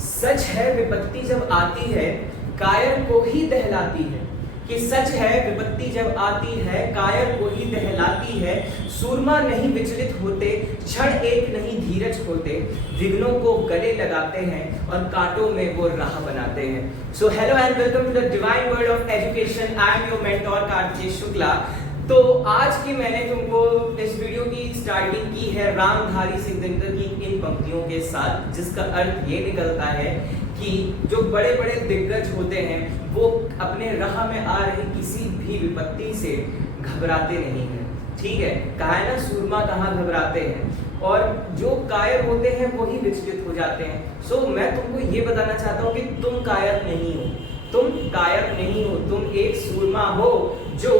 सच है विपत्ति जब आती है कायर को ही दहलाती है, कि सच है विपत्ति जब आती है कायर को ही दहलाती है। सूरमा नहीं विचलित होते, क्षण एक नहीं धीरज होते, विघ्नों को गले लगाते हैं और कांटों में वो राह बनाते हैं। So hello and welcome to the divine world of education. I am your mentor Kartik Shukla. तो आज की मैंने तुमको इस वीडियो की स्टार्टिंग की है रामधारी सिंह दिनकर की इन पंक्तियों के साथ, जिसका अर्थ ये निकलता है कि जो बड़े बड़े दिग्गज होते हैं वो अपने राह में आ रही किसी भी विपत्ति से घबराते नहीं हैं। ठीक है, कहा है ना, सूरमा कहाँ घबराते हैं, और जो कायर होते हैं वो ही विचलित हो जाते हैं। सो मैं तुमको ये बताना चाहता हूँ कि तुम कायर नहीं हो, तुम कायर नहीं हो, तुम एक सूरमा हो जो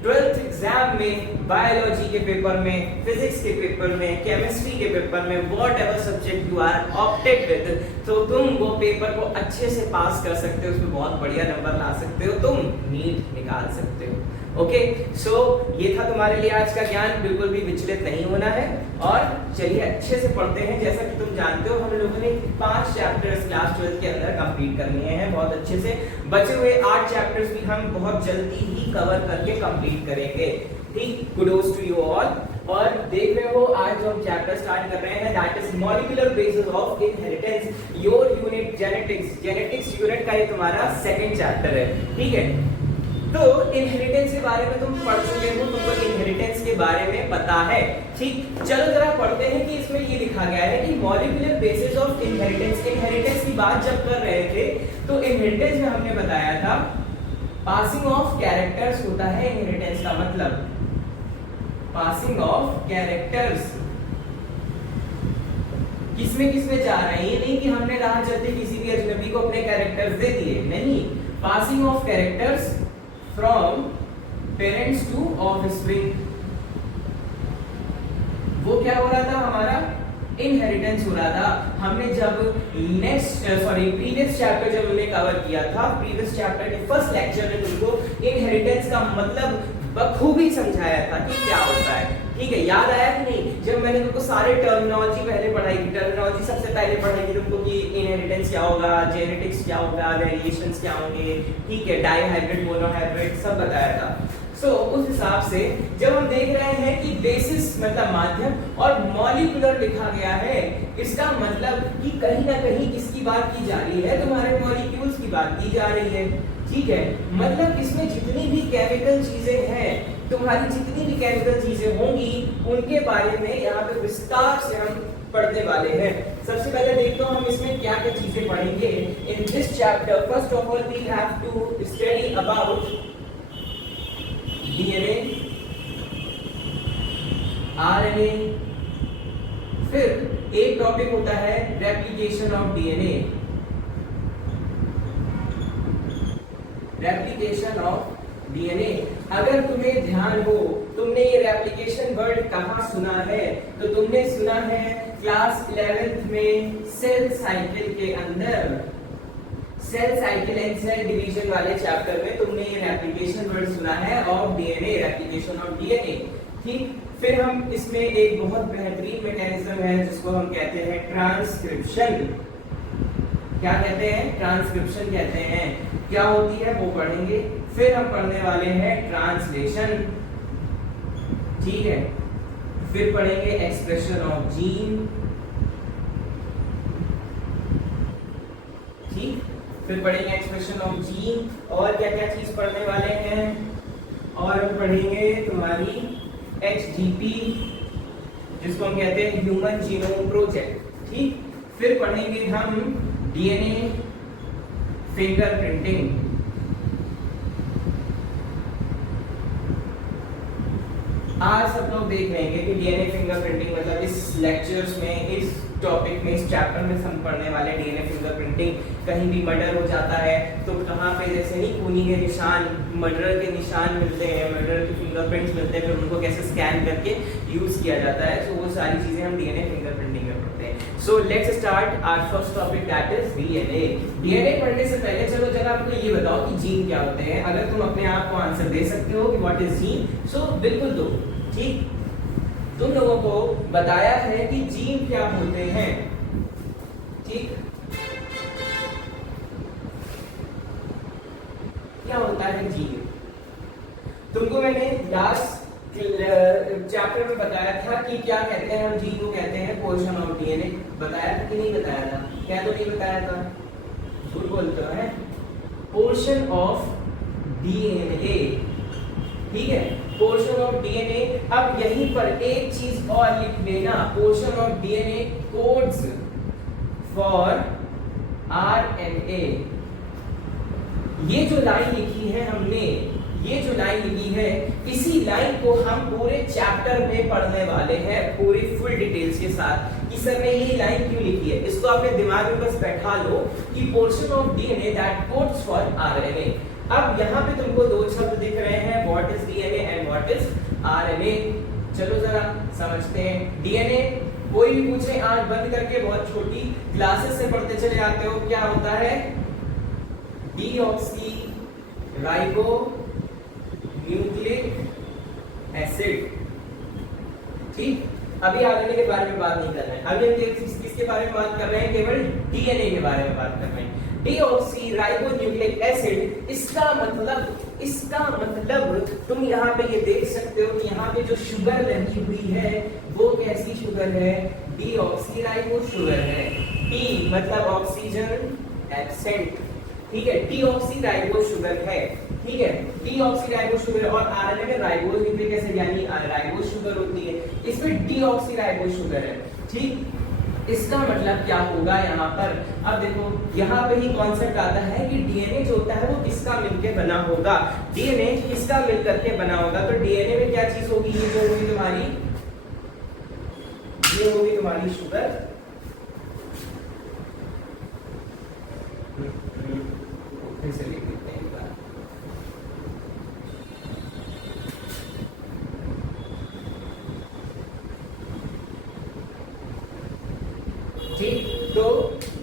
12th एग्जाम में बायोलॉजी के पेपर में, फिजिक्स के पेपर में, केमिस्ट्री के पेपर में, whatever subject you are opted with, तो तुम वो पेपर को अच्छे से पास कर सकते हो, उसमें बहुत बढ़िया नंबर ला सकते हो, तुम नीट निकाल सकते हो। ओके, सो ये था तुम्हारे लिए आज का ज्ञान। बिल्कुल भी विचलित नहीं होना है और चलिए अच्छे से पढ़ते हैं। जैसा कि तुम जानते हो हम लोगों ने 5 चैप्टर्स क्लास 12 के अंदर कंप्लीट कर लिए हैं बहुत अच्छे से। बचे हुए 8 चैप्टर्स भी हम बहुत जल्दी ही कवर करके कंप्लीट करेंगे। ठीक, कुडोस टू यू ऑल। और देख रहे हो आज जो हम चैप्टर स्टार्ट कर रहे हैं that is molecular basis of inheritance, your unit genetics. Genetics unit का ये तुम्हारा सेकंड चैप्टर है। ठीक है, तो इनहेरिटेंस के बारे में तुम पढ़ चुके हो, तुमको इनहेरिटेंस के बारे में पता है। ठीक, चलो जरा पढ़ते हैं कि इसमें ये लिखा गया है कि molecular basis of inheritance. Inheritance की बात जब कर रहे थे तो इनहेरिटेंस में हमने बताया था पासिंग ऑफ कैरेक्टर्स होता है इनहेरिटेंस का मतलब, पासिंग ऑफ कैरेक्टर्स। किसमें किसमें जा रहे हैं, ये नहीं कि हमने राह चलते किसी भी अजनबी को अपने कैरेक्टर्स दे दिए, नहीं। Passing of characters from parents to offspring, वो क्या हो रहा था, हमारा इनहेरिटेंस हो रहा था। हमने जब प्रीवियस चैप्टर जब हमने कवर किया था, प्रीवियस चैप्टर के फर्स्ट लेक्चर में तुमको इनहेरिटेंस का मतलब बखूबी समझाया था कि क्या होता है। ठीक है, याद आया कि नहीं? जब मैंने तुमको सारे टर्मिनोलॉजी पहले पढ़ाई की, टर्मिनोलॉजी सबसे पहले पढ़ाई की तुमको कि इनहेरिटेंस क्या होगा, जेनेटिक्स क्या होगा, वेरिएशंस क्या होंगे, ठीक है, डाइहाइब्रिड, मोनोहाइब्रिड, सब बताया था। सो उस हिसाब से जब हम देख रहे हैं कि बेसिस मतलब माध्यम और मॉलिक्यूलर लिखा गया है, इसका मतलब कि कहीं ना कहीं किसकी बात की जा रही है, तुम्हारे मॉलिक्यूल्स की बात की जा रही है। ठीक है, मतलब इसमें जितनी भी केमिकल चीजें हैं, तुम्हारी जितनी भी केमिकल चीजें होंगी उनके बारे में यहाँ पे विस्तार से हम पढ़ने वाले हैं। सबसे पहले देखते हो हम इसमें क्या क्या चीजें पढ़ेंगे in this chapter. First of all we have to study about DNA, RNA, फिर एक टॉपिक होता है replication of DNA, replication of DNA. अगर तुम्हें ध्यान हो, तुमने ये रेप्लिकेशन वर्ड कहाँ सुना है, तो तुमने सुना है क्लास 11th में सेल साइकिल के अंदर, cell cycle and cell division वाले चैप्टर में तुमने ये रेप्लिकेशन वर्ड सुना है of DNA, replication of DNA. ठीक, फिर हम इसमें एक बहुत बेहतरीन मैकेनिज्म है जिसको हम कहते हैं ट्रांसक्रिप्शन। क्या कहते हैं? ट्रांसक्रिप्शन कहते हैं। क्या होती है वो पढ़ेंगे। फिर हम पढ़ने वाले हैं ट्रांसलेशन, ठीक है, फिर पढ़ेंगे एक्सप्रेशन ऑफ जीन, ठीक, फिर पढ़ेंगे एक्सप्रेशन ऑफ जीन, और क्या क्या चीज पढ़ने वाले हैं, और हम पढ़ेंगे तुम्हारी HGP जिसको हम कहते हैं ह्यूमन जीनोम प्रोजेक्ट। ठीक, फिर पढ़ेंगे हम डीएनए फिंगरप्रिंटिंग। आज सब लोग देख लेंगे कि डीएनए फिंगरप्रिंटिंग मतलब इस लेक्चर्स में, इस टॉपिक में, इस चैप्टर में हम पढ़ने वाले डीएनए फिंगरप्रिंटिंग। कहीं भी मर्डर हो जाता है तो कहाँ पे, जैसे नहीं खूनी के निशान, मर्डर के निशान मिलते हैं, मर्डर के फिंगरप्रिंट्स मिलते हैं, फिर उनको कैसे स्कैन करके यूज किया जाता है। तो वो सारी चीजें हम डीएनए फिंगरप्रिंटिंग में पढ़ते हैं। So let's start our first topic that is DNA. DNA पढ़ने से पहले चलो जरा आपको ये बताओ कि जीन क्या होते हैं। अगर तुम अपने आप को आंसर दे सकते हो कि व्हाट इज जीन, सो बिल्कुल दो। ठीक, तुम लोगों को बताया है कि जीन क्या होते हैं। ठीक, तुमको मैंने लास्ट चैप्टर में बताया था कि क्या कहते हैं हम, जी को कहते हैं पोर्शन ऑफ डीएनए। बताया था कि नहीं बताया था? क्या तो नहीं बताया था, झूठ बोलते हो है। पोर्शन ऑफ डीएनए, ठीक है, पोर्शन ऑफ डीएनए। अब यहीं पर एक चीज और लिख लेना, portion of DNA codes for RNA. ये जो लाइन लिखी है हमने, ये जो लाइन लिखी है, इसी लाइन को हम पूरे चैप्टर में पढ़ने वाले हैं पूरी फुल डिटेल्स के साथ कि सर ने ये लाइन क्यों लिखी है। इसको अपने दिमाग में बस बैठा लो कि portion of DNA that codes for RNA. अब यहाँ पे तुमको दो शब्द दिख रहे हैं, what is DNA and what is RNA. चलो जरा समझते हैं। डीएनए कोई भी पूछे आंख बंद करके, बहुत छोटी क्लासेस से पढ़ते चले आते हो, क्या होता है? Deoxy ribo nucleic acid. ठीक, अभी आरएनए के बारे में बात नहीं कर रहे हैं, अभी हम किसके बारे में बात कर रहे हैं? केवल डीएनए के बारे में बात कर रहे हैं। डीऑक्सी राइबो न्यूक्लिक एसिड, इसका मतलब तुम यहाँ पे ये देख सकते हो कि यहाँ पे जो शुगर लगी हुई है वो कैसी शुगर है? डीऑक्सी राइबो शुगर है। डी मतलब ऑक्सीजन एब्सेंट, ठीक है, डीऑक्सी राइबो शुगर है, ठीक है, डीऑक्सी राइबो शुगर। और आरएनए में राइबोज न्यूक्लिक एसिड यानी राइबोज शुगर होती है, इसमें डीऑक्सी राइबो शुगर है। ठीक, इसका मतलब क्या होगा यहाँ पर? अब देखो यहाँ पे ही कॉन्सेप्ट आता है कि डीएनए जो होता है वो किसका मिलकर बना होगा? डीएनए किसका मिलकर के बना होगा? तो डीएनए में क्या चीज होगी? ये जो होगी तुम्हारी, ये होगी तुम्हारी शुगर। फिर से लिख देते हैं एक बार। ठीक, तो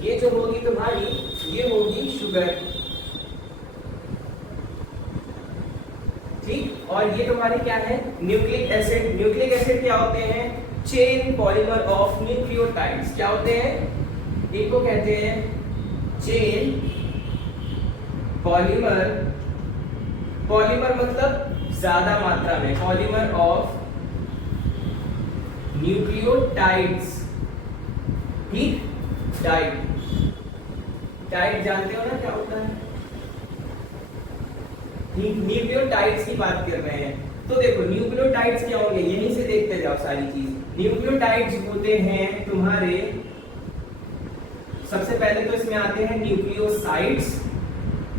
ये जो होगी तुम्हारी, ये होगी शुगर। ठीक, और ये तुम्हारी क्या है? Nucleic acid. न्यूक्लिक एसिड क्या होते हैं? Chain polymer of nucleotides. क्या होते हैं? एक को कहते हैं चेन पॉलीमर, पॉलीमर मतलब ज्यादा मात्रा में, पॉलीमर ऑफ न्यूक्लियोटाइड्स। ठीक, टाइड, टाइड जानते हो ना क्या होता है? ठीक, न्यूक्लियोटाइड्स की बात कर रहे हैं। तो देखो न्यूक्लियोटाइड्स क्या होंगे, यहीं से देखते जाओ सारी चीज। न्यूक्लियोटाइड्स होते हैं तुम्हारे, सबसे पहले तो इसमें आते हैं न्यूक्लियोसाइड्स,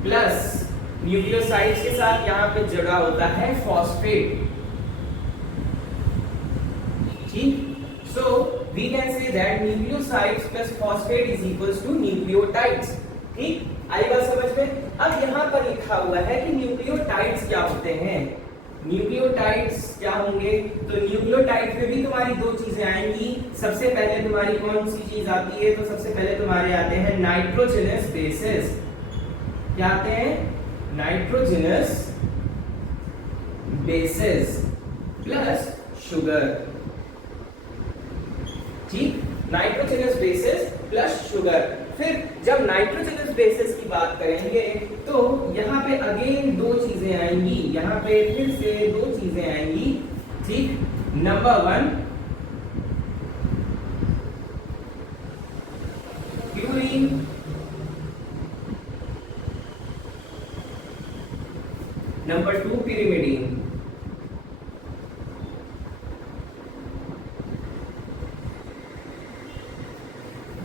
प्लस न्यूक्लियोसाइड्स के साथ यहाँ पे जुड़ा होता है फॉस्फेट। ठीक, so we can say that nucleosides plus phosphate is equals to nucleotides। ठीक, आई बात समझ में? अब यहाँ पर लिखा हुआ है कि न्यूक्लियोटाइड्स क्या होते हैं। न्यूक्लियोटाइड्स क्या होंगे? तो न्यूक्लियोटाइड्स में भी तुम्हारी दो चीजें आएंगी। सबसे पहले तुम्हारी कौन सी चीज आती है? तो सबसे पहले तुम्हारे आते हैं नाइट्रोजनस बेसेस। क्या आते हैं? Nitrogenous bases plus sugar. ठीक, नाइट्रोजनस बेसेस प्लस शुगर। फिर जब नाइट्रोजनस बेसेस की बात करेंगे तो यहाँ पे अगेन दो चीजें आएंगी, यहाँ पे फिर से दो चीजें आएंगी। ठीक, number one purine, number two pyrimidine.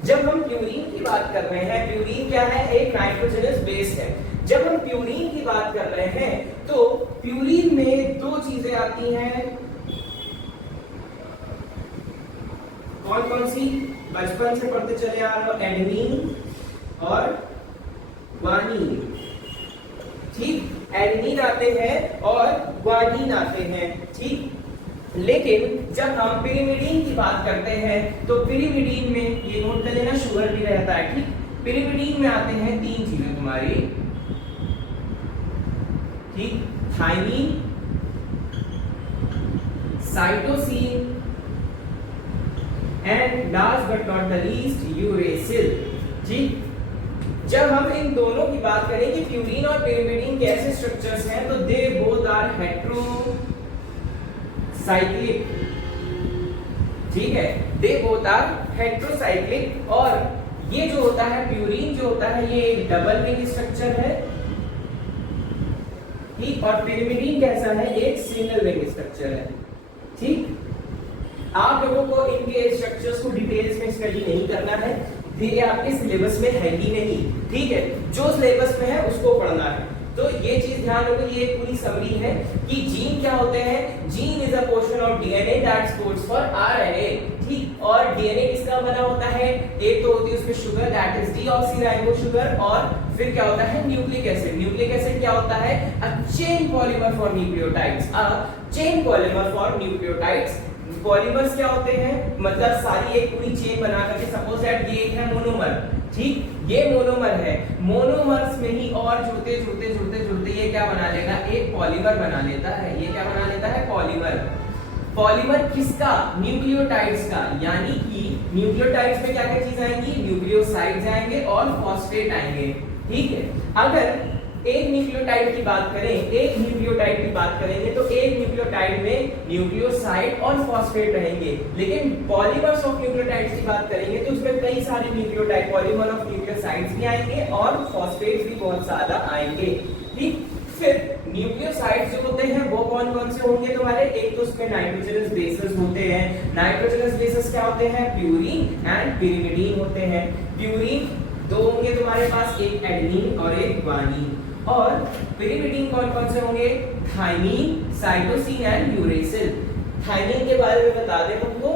जब हम प्यूरीन की बात कर रहे हैं, प्यूरीन क्या है? एक नाइट्रोजनस बेस है। जब हम प्यूरीन की बात कर रहे हैं तो प्यूरीन में दो चीजें आती हैं। कौन कौन सी? बचपन से पढ़ते चले आ रहे हो, एडेनिन और ग्वानिन। ठीक, एडेनिन आते हैं और ग्वानिन आते हैं। ठीक, लेकिन जब हम पिरिमिडीन की बात करते हैं तो पिरिमिडीन में, ये नोट कर लेना, शुगर भी रहता है। ठीक, पिरिमिडीन में आते हैं तीन चीजें तुम्हारी। ठीक, thymine, cytosine and last but not the least uracil. ठीक, जब हम इन दोनों की बात करें कि प्यूरीन और पिरिमिडीन कैसे स्ट्रक्चर्स हैं, तो दे बोथ आर हेट्रोसाइक्लिक, ठीक है, दे बोथ आर हेट्रोसाइक्लिक। और ये जो होता है प्यूरीन जो होता है ये एक डबल रिंग स्ट्रक्चर है, ठीक, और पिरिमिडीन कैसा है, एक सिंगल रिंग स्ट्रक्चर है, ठीक। आप लोगों को इनके स्ट्रक्चर्स को डिटेल्स में स्टडी नहीं करना है, ये आपके सिलेबस में है ही नहीं, ठीक है, जो सिलेबस में है उसको पढ़ना है। तो ये चीज ध्यान रखो, ये पूरी समरी है कि जीन क्या होते हैं। Gene is a portion of DNA that codes for RNA, ठीक, और डीएनए किसका बना होता है, एक तो होती है उसमें sugar that is deoxyribo sugar, और फिर क्या होता है न्यूक्लिक एसिड। न्यूक्लिक एसिड क्या होता है, a chain polymer for nucleotides, a chain polymer for nucleotides. Polymers क्या होते हैं, मतलब सारी एक पूरी चेन बना करके, सपोज दैट ये एक है मोनोमर, ठीक, ये मोनोमर है, मोनोमर्स में ही और जुड़ते जुड़ते जुड़ते जुड़ते ये क्या बना लेगा, एक पॉलीमर बना लेता है। ये क्या बना लेता है, पॉलीमर। पॉलीमर किसका, न्यूक्लियोटाइड्स का, यानी कि न्यूक्लियोटाइड्स में क्या क्या चीज आएंगी, न्यूक्लियोसाइड्स आएंगे और फॉस्फेट आएंगे, ठीक है। अगर एक न्यूक्लियोटाइड की बात करें, एक न्यूक्लियोटाइड की बात करेंगे तो एक न्यूक्लियोटाइड में न्यूक्लियोसाइड और फॉस्फेट रहेंगे, लेकिन पॉलीमर्स ऑफ न्यूक्लियोटाइड्स की बात करेंगे तो उसमें कई सारे न्यूक्लियोटाइड पॉलीमर ऑफ न्यूक्लियोसाइड्स भी आएंगे और फॉस्फेट्स भी बहुत ज्यादा आएंगे, ठीक। फिर न्यूक्लियोसाइड्स जो होते हैं वो कौन कौन से होंगे तुम्हारे, एक तो उसमें नाइट्रोजनस बेसेस होते हैं। नाइट्रोजनस बेसेस क्या होते हैं, प्यूरीन एंड पिरिमिडीन होते हैं। प्यूरीन दो होंगे तुम्हारे पास, एक एडेनिन और एक ग्वानिन। और पिरिमिडीन कौन कौन से होंगे, thymine, cytosine and uracil. Thymine के बारे में बता दें तुमको,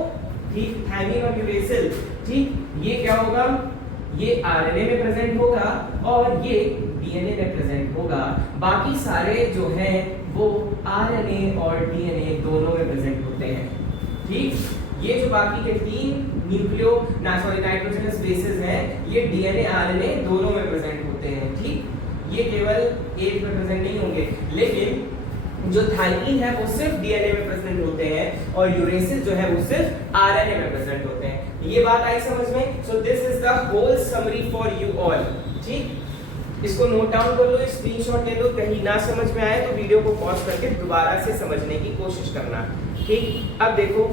ठीक, थाइमीन और यूरेसिल, ठीक, ये क्या होगा, ये आरएनए में प्रेजेंट होगा और ये डीएनए में प्रेजेंट होगा। बाकी सारे जो हैं वो आरएनए और डीएनए दोनों में प्रेजेंट होते हैं, ठीक। ये जो बाकी के तीन नाइट्रोजनस बेसेस हैं ये डीएनए आरएनए दोनों में प्रेजेंट होते हैं, ठीक। ये केवल एक में प्रेजेंट नहीं होंगे, लेकिन जो थाइमीन है वो सिर्फ डीएनए में प्रेजेंट होते हैं और यूरेसिल जो है वो सिर्फ आरएनए में प्रेजेंट होते हैं। ये बात आई समझ में। So this is the whole summary for you all, ठीक। इसको नोट डाउन कर लो, स्क्रीनशॉट ले लो, कहीं ना समझ में आए तो वीडियो को पॉज करके दोबारा से समझने की कोशिश करना, ठीक। अब देखो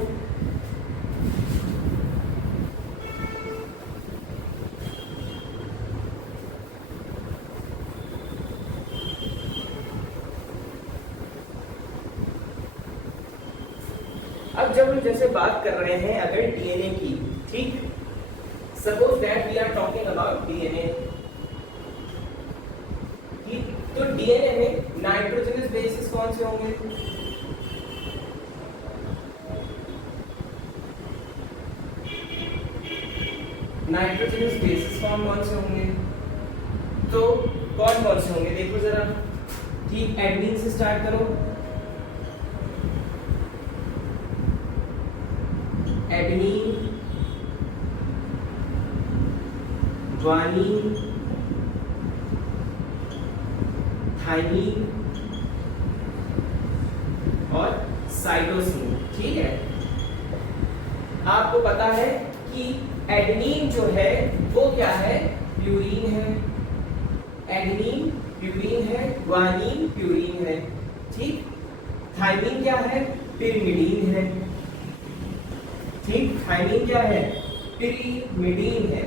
अब जब हम जैसे बात कर रहे हैं अगर डीएनए की, ठीक, suppose that we are talking about DNA, ठीक, तो डीएनए में नाइट्रोजनस बेसिस कौन से होंगे, नाइट्रोजनस बेसिस कौन कौन से होंगे, तो कौन कौन से होंगे देखो जरा, ठीक, एडेनिन से स्टार्ट करो, एडेनिन, ग्वानिन, थाइमीन और साइटोसिन, ठीक है। आपको पता है कि एडेनिन जो है वो क्या है, प्यूरीन है, एडेनिन प्यूरीन है, ग्वानिन प्यूरीन है, ठीक। थाइमीन क्या है, पिरिमिडीन है, ठीक, थाइमीन क्या है, पिरिमिडीन है,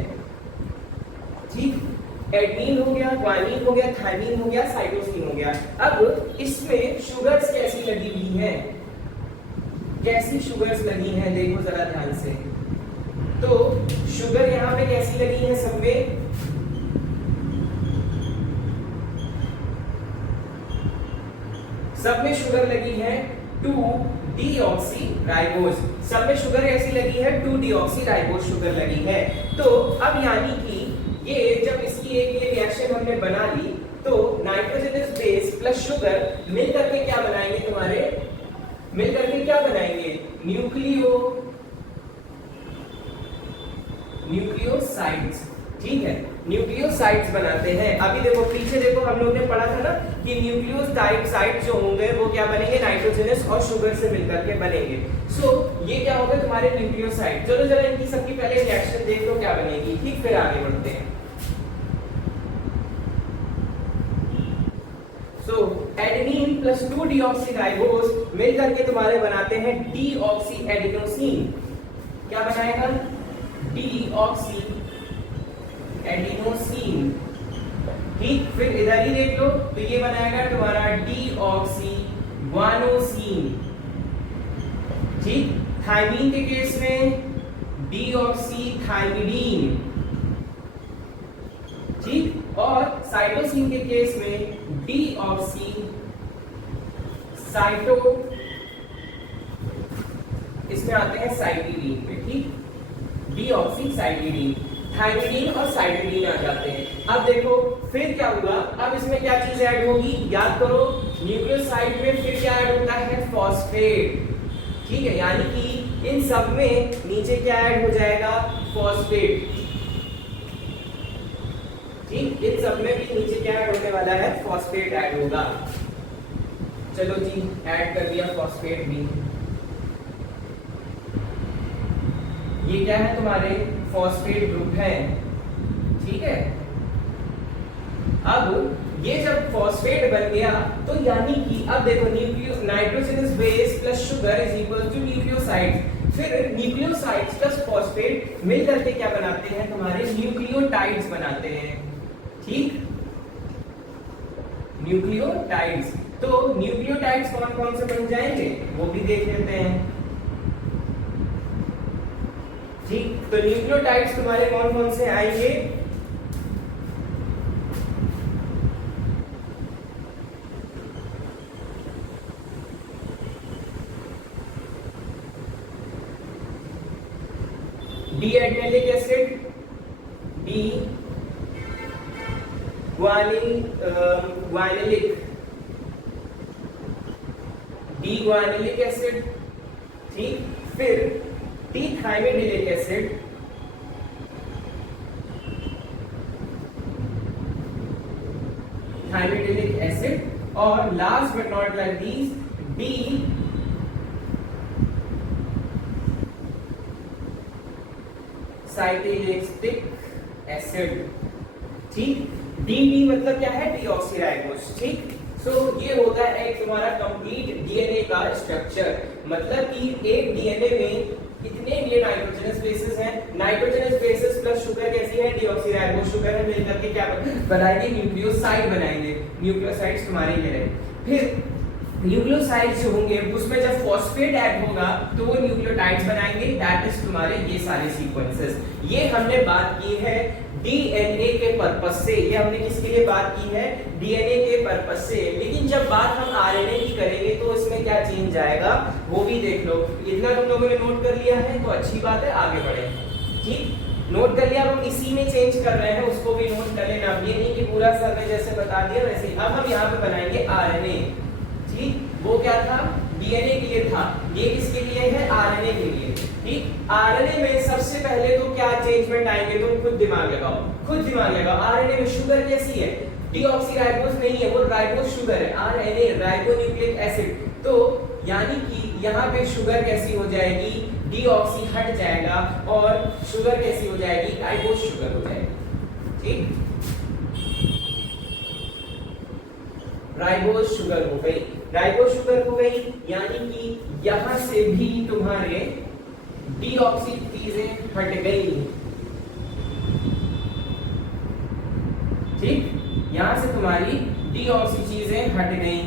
ठीक। एडेनिन हो गया, ग्वानिन हो गया, थाइमीन हो गया, साइटोसिन हो गया। अब इसमें शुगर्स कैसी लगी हुई हैं, कैसी शुगर्स लगी हैं देखो जरा ध्यान से। तो शुगर यहाँ पे कैसी लगी है, सब में शुगर लगी है 2-डीऑक्सीराइबोज, सब में शुगर ऐसी लगी है 2-डीऑक्सीराइबोज शुगर लगी है। तो अब यानी कि ये जब इसकी एक ये रिएक्शन हमने बना ली तो nitrogenous base plus sugar mill करके क्या बनाएंगे तुम्हारे, मिल करके क्या बनाएंगे, न्यूक्लियोसाइड्स, ठीक है, न्यूक्लियोसाइड्स बनाते हैं। अभी देखो पीछे देखो हम लोग ने पढ़ा था ना कि न्यूक्लियोसाइड जो होंगे वो क्या बनेंगे, नाइट्रोजनस और शुगर से मिलकर के बनेंगे। सो ये क्या होगा तुम्हारे न्यूक्लियोसाइड। चलो जरा इनकी सबकी पहले रिएक्शन देख लो क्या बनेगी, ठीक, फिर आगे बढ़ते हैं। प्लस 2 डीऑक्सीराइबोस मिल करके तुम्हारे बनाते हैं डीऑक्सी एडिनोसिन। क्या बनाएगा? Deoxy adenosine. ठीक, फिर इधर ही देख लो तो ये बनाएगा तुम्हारा डीऑक्सी ग्वानोसिन। ठीक, थायमीन के केस में डीऑक्सी थायमिडीन। ठीक, और साइटोसिन के केस में डीऑक्सी साइटो, इसमें आते हैं साइटिडीन पे। ठीक, डीऑक्सी साइटिडीन, थायमिडीन और साइटिडीन आ जाते हैं। अब देखो फिर क्या हुआ, अब इसमें क्या चीज ऐड होगी, याद करो न्यूक्लियोसाइड में फिर क्या ऐड होता है? फॉस्फेट। ठीक है, यानी कि इन सब में नीचे क्या ऐड हो जाएगा? फॉस्फेट। ठीक, इन सब में भी नीचे क्या ऐड होने वाला है? फॉस्फेट ऐड होगा। चलो जी, ऐड कर दिया फॉस्फेट भी। ये क्या है? तुम्हारे फॉस्फेट ग्रुप है। ठीक है, अब ये जब फॉस्फेट बन गया तो यानी कि अब देखो nitrogenous base plus sugar is equal to nucleosides. फिर न्यूक्लियोसाइड्स प्लस फॉस्फेट मिल करके क्या बनाते हैं? तुम्हारे न्यूक्लियोटाइड्स बनाते हैं। ठीक, न्यूक्लियोटाइड्स। तो न्यूक्लियोटाइड्स कौन कौन से बन जाएंगे वो भी देख लेते हैं। ठीक, तो न्यूक्लियोटाइड्स तुम्हारे कौन कौन से आएंगे? D adenylic acid, D guanylic, D guanylic acid. ठीक, फिर D thymidylic acid, thymidylic acid, और last but not like these D cytidylic acid. ठीक, डी मतलब क्या है? डीऑक्सीराइबोस। ठीक, तो ये होता है एक तुम्हारा कंप्लीट डीएनए का स्ट्रक्चर। मतलब कि एक डीएनए में कितने ये नाइट्रोजनस बेसेस हैं? नाइट्रोजनस बेसेस प्लस शुगर कैसी है? डीऑक्सीराइबोस शुगर है, मिलकर के क्या बनाएंगे? न्यूक्लियोसाइड बनाएंगे। न्यूक्लियोसाइड्स तुम्हारे ये रहे। फिर न्यूक्लियोसाइड्स जो होंगे उसमें जब फॉस्फेट ऐड होगा तो वो न्यूक्लियोटाइड्स बनाएंगे। दैट इज तुम्हारे ये सारे सीक्वेंसेस। ये हमने बात की है डीएनए के पर्पस से। ये हमने किसके लिए बात की है? डीएनए के पर्पस से। लेकिन जब बात हम आरएनए की करेंगे तो इसमें क्या चेंज आएगा वो भी देख लो। इतना तुम लोगों ने नोट कर लिया है तो अच्छी बात है, आगे बढ़े। ठीक, नोट कर लिया। अब हम इसी में चेंज कर रहे हैं, उसको भी नोट कर लेना। ये नहीं कि पूरा सर ने जैसे बता दिया वैसे। अब हम यहाँ पे बनाएंगे आरएनए। ठीक, वो क्या था? डीएनए के लिए था, ये किसके लिए है? आरएनए के लिए। ठीक, आरएनए में सबसे पहले तो क्या चेंजमेंट आएंगे? तुम खुद दिमाग लगाओ, खुद दिमाग लगाओ। आरएनए में शुगर कैसी है? डीऑक्सीराइबोस नहीं है, वो राइबोस शुगर है। RNA ribonucleic acid. तो यानी कि यहाँ पे शुगर कैसी हो जाएगी? डीऑक्सी हट जाएगा और शुगर कैसी हो जाएगी? राइबोस शुगर हो जाएगी। ठीक, राइबोस शुगर हो गई। राइबोस शुगर हो गई यानी कि यहां से भी तुम्हारे डीऑक्सी चीजें हट गई। ठीक, यहां से तुम्हारी डीऑक्सी चीजें हट गई।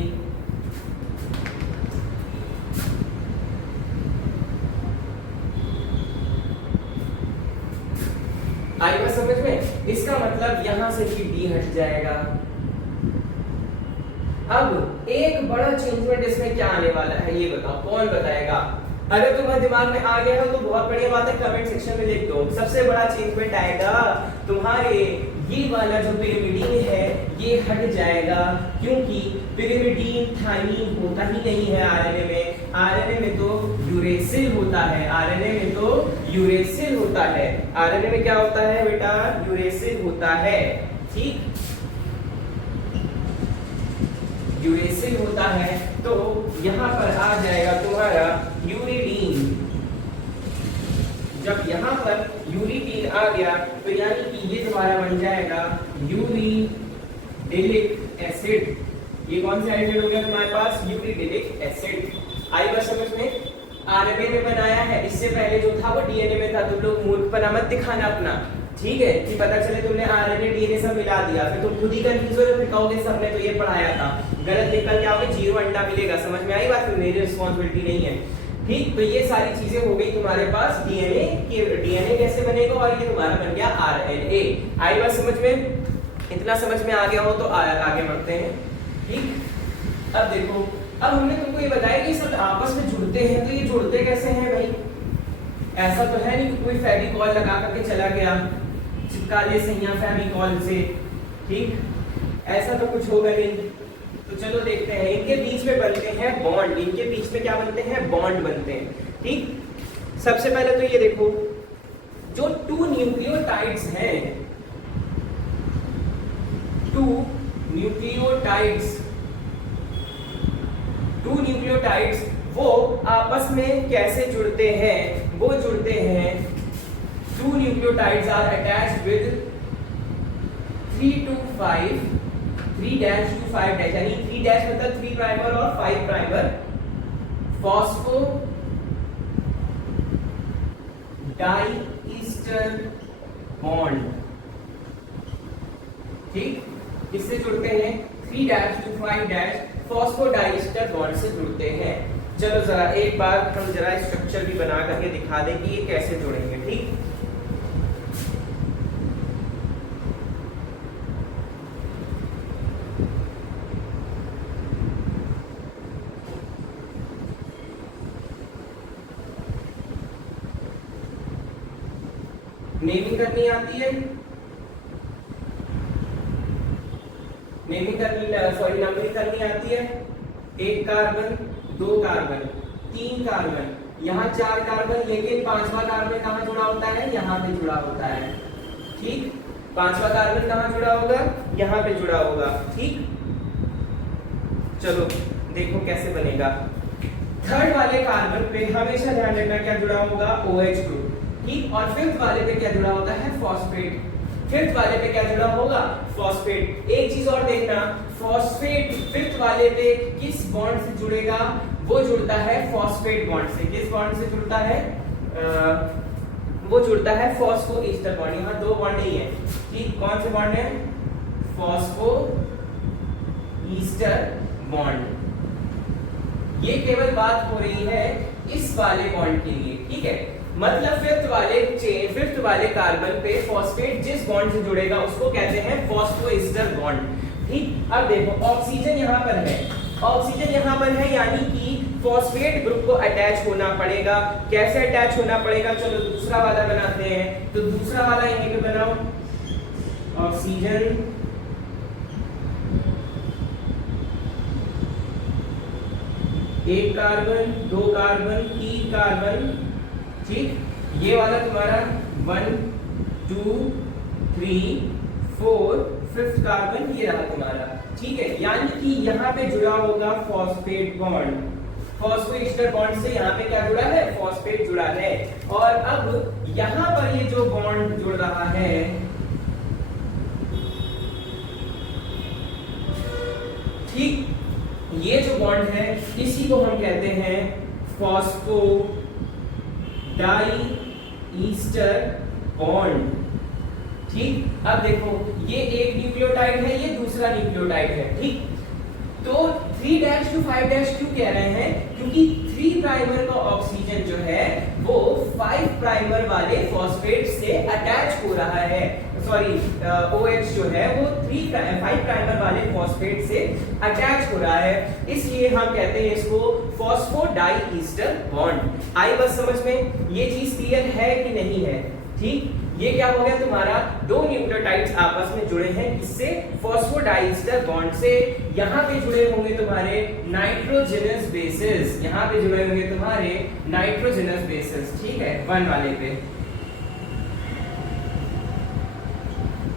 आई बात समझ में? इसका मतलब यहां से भी डी हट जाएगा। अब एक बड़ा चेंजमेंट इसमें क्या आने वाला है ये बताओ, कौन बताएगा? अगर तुम्हारे दिमाग में आ गया हो तो बहुत बढ़िया बात है, कमेंट सेक्शन में लिख दो। सबसे बड़ा चेंजमेंट आएगा तुम्हारे ये वाला जो पिरिमिडीन है ये हट जाएगा, क्योंकि पिरिमिडीन थायमीन होता ही नहीं है आरएनए में। आरएनए में तो यूरेसिल होता है। आरएनए में तो यूरेसिल होता है। आरएनए में क्या होता है बेटा? यूरेसिल होता है। ठीक, यूरेसिल होता है। तो यहां पर आ जाएगा तुम्हारा यूरिडीन। जब यहां पर यूरिडीन आ गया तो यानी कि ये तुम्हारा बन जाएगा यूरिडिलिक एसिड। ये कौन सा एसिड हो गया तुम्हारे पास? यूरिडिलिक एसिड। आई बात समझ में? आरएनए में बनाया है, इससे पहले जो था वो डीएनए में था। तुम लोग मूर्खपना मत दिखाना अपना, ठीक है? कि पता चले तुमने आरएनए डीएनए सब मिला दिया, फिर तुम खुद ही कंफ्यूज हो जाओगे, फिर कहोगे सबने तो ये पढ़ाया था, गलत निकल के आओगे, 0 अंडा मिलेगा। समझ में आई बात? फिर मेरी रिस्पांसिबिलिटी नहीं है, ठीक? तो ये सारी चीजें हो गई तुम्हारे पास डीएनए की, डीएनए कैसे बनेगा, और ये तुम्हारा बन गया आरएनए। आई बात समझ में? इतना समझ में आ गया हो तो आगे बढ़ते हैं, ठीक? अब देखो, अब हमने तुमको ये बताया कि सब आपस में जुड़ते हैं, तो ये जुड़ते कैसे हैं भाई? ऐसा तो है नहीं कि कोई फेविकॉल लगा करके चला गया, चिपका ले सैया फेविकॉल से, ठीक? ऐसा तो कुछ होगा नहीं। तो चलो देखते हैं, इनके बीच में बनते हैं बॉन्ड। इनके बीच में क्या बनते हैं? बॉन्ड बनते हैं, ठीक? सबसे पहले तो ये देखो, जो 2 न्यूक्लियोटाइड्स हैं, 2 न्यूक्लियोटाइड्स वो आपस में कैसे जुड़ते हैं? वो जुड़ते हैं, 2 nucleotides are attached with 3 to 5 यानी 3 मतलब 3 प्राइमर और 5 प्राइमर फॉस्फो डाइईस्टर बॉन्ड, ठीक? किससे जुड़ते हैं? 3 to 5 फॉस्फोडाइस्टर बॉन्ड से जुड़ते हैं। चलो जरा एक बार हम जरा स्ट्रक्चर भी बना करके दिखा दें कि ये कैसे जुड़ेंगे, ठीक? नेमिंग करनी आती है? नंबरिंग करनी आती है? 1 कार्बन, 2 कार्बन, 3 कार्बन, यहाँ 4 कार्बन, लेकिन 5वां कार्बन कहाँ जुड़ा होता है? यहाँ पे जुड़ा होता है, ठीक? 5वां कार्बन कहाँ जुड़ा होगा? यहाँ पे जुड़ा होगा, ठीक? चलो देखो कैसे बनेगा। 3rd वाले कार्बन पे हमेशा ध्यान रखना क्या जुड़ा होगा? OH ग्रुप, ठीक? और 5th वाले पे क्या जुड़ा होता है? फॉस्फेट। 5th वाले पे क्या जुड़ा होगा? फॉस्फेट। एक चीज और देखना, फॉस्फेट 5th वाले पे किस बॉन्ड से जुड़ेगा? वो जुड़ता है फॉस्फेट बॉन्ड से। किस बॉन्ड से जुड़ता है? वो जुड़ता है फॉस्फो ईस्टर बॉन्ड। यहाँ 2 बॉन्ड ही है, ठीक? कौन से बॉन्ड है? Phospho ester bond. ये केवल बात हो रही है इस वाले बॉन्ड के लिए, ठीक है? मतलब 5th वाले कार्बन पे फॉस्फेट जिस बॉन्ड से जुड़ेगा उसको कहते हैं फॉस्फोईस्टर बॉन्ड, ठीक? अब देखो, ऑक्सीजन यहाँ पर है, ऑक्सीजन यहाँ पर है, यानी कि फॉस्फेट ग्रुप को अटैच होना पड़ेगा। कैसे अटैच होना पड़ेगा? चलो दूसरा वाला बनाते हैं। तो दूसरा वाला यहीं पे बनाओ, ऑक्सीजन, एक कार्बन, 2 कार्बन, 3 कार्बन, ठीक? ये वाला तुम्हारा 1 2 3 4 5th कार्बन, ये रहा तुम्हारा, ठीक है? यानी कि यहाँ पे जुड़ा होगा फॉस्फेट बॉन्ड। फॉस्फोईस्टर बॉन्ड से यहाँ पे क्या जुड़ा है? फॉस्फेट जुड़ा है। और अब यहाँ पर ये जो बॉन्ड जुड़ रहा है, ठीक? ये जो बॉन्ड है इसी को हम कहते हैं फॉस्फो डाइईस्टर बॉन्ड, ठीक? अब देखो, ये एक न्यूक्लियोटाइड है, ये दूसरा न्यूक्लियोटाइड है, ठीक? तो 3 to 5 क्यों कह रहे हैं? क्योंकि 3 प्राइमर का ऑक्सीजन जो है वो 5 प्राइमर वाले फॉस्फेट से अटैच हो रहा है। सॉरी, OH जो है वो 5 प्राइमर वाले फॉस्फेट से अटैच हो रहा है, इसलिए हम कहते हैं इसको फॉस्फोडाइईस्टर बॉन्ड। आई बस समझ में? ये चीज क्लियर है कि नहीं है, ठीक? ये क्या हो गया तुम्हारा? 2 न्यूक्लियोटाइड्स आपस में जुड़े हैं, इससे फॉस्फोडाइईस्टर बॉन्ड से। यहाँ पे जुड़े होंगे तुम्हारे नाइट्रोजनस बेसेस, यहाँ पे जुड़े होंगे तुम्हारे नाइट्रोजनस बेसेस, ठीक है? 1 वाले पे।